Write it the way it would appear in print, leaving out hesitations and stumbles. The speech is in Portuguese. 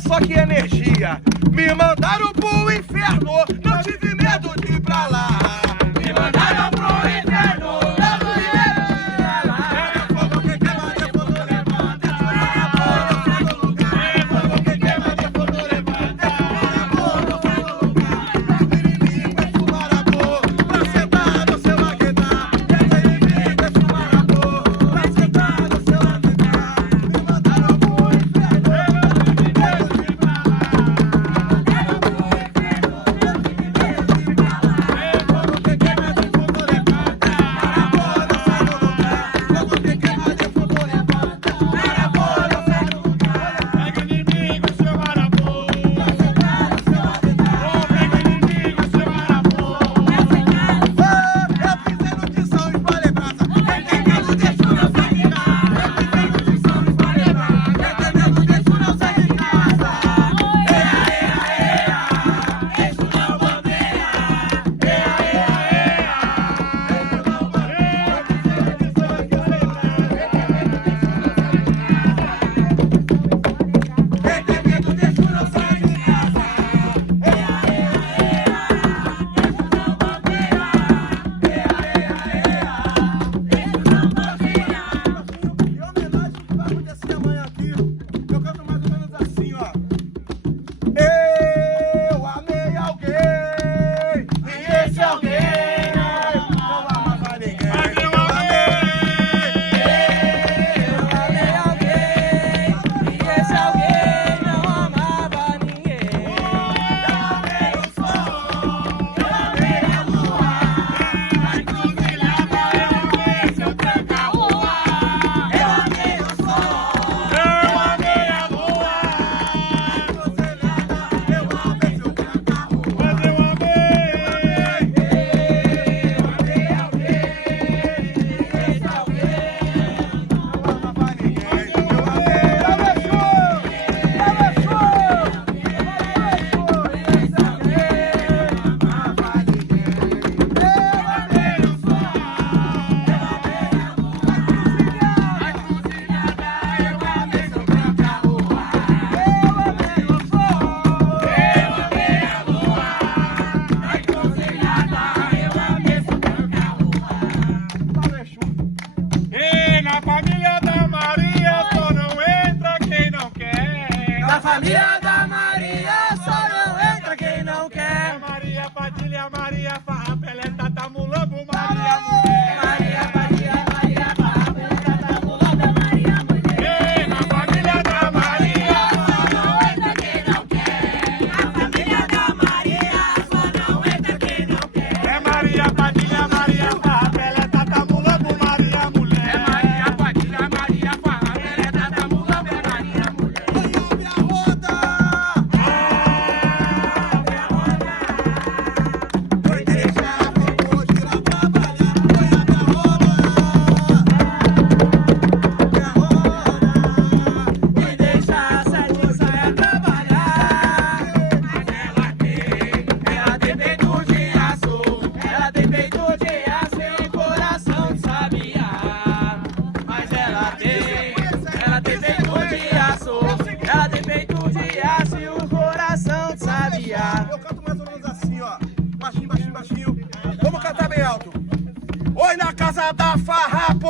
olha só que energia. Me mandaram pro inferno, não tive medo de ir pra lá. Me mandaram pro inferno, não tive medo de ir pra lá. É fogo que queima, de fogo levanta, é fogo no lugar. É fogo que queima, de fogo levanta, é fogo no lugar. O inimigo é fumar a cor, pra sentar no seu laguetar. O inimigo é fumar a cor, pra sentar no seu laguetar. Me mandaram pro inferno, não tive medo de ir pra lá. Família da Maria só não entra quem não quer. Maria Padilha, Maria Farra, Pelé, Tata Mulambo, Maria Mulher. Maria Padilha, Maria Farra, Pelé, Tata Mulambo, Maria Mulher. Na família da Maria só não entra quem não quer. Na família da Maria só não entra quem não quer. é Maria Padilha, Maria Farra, Pelé, Tata Mulambo, Maria Mulher. É Maria Padilha, Maria Farra, Pelé, Tata Mulambo, Maria Mulher. Eu canto mais ou menos assim, ó. Baixinho, baixinho, baixinho. Vamos cantar bem alto. Oi na casa da Farrapo.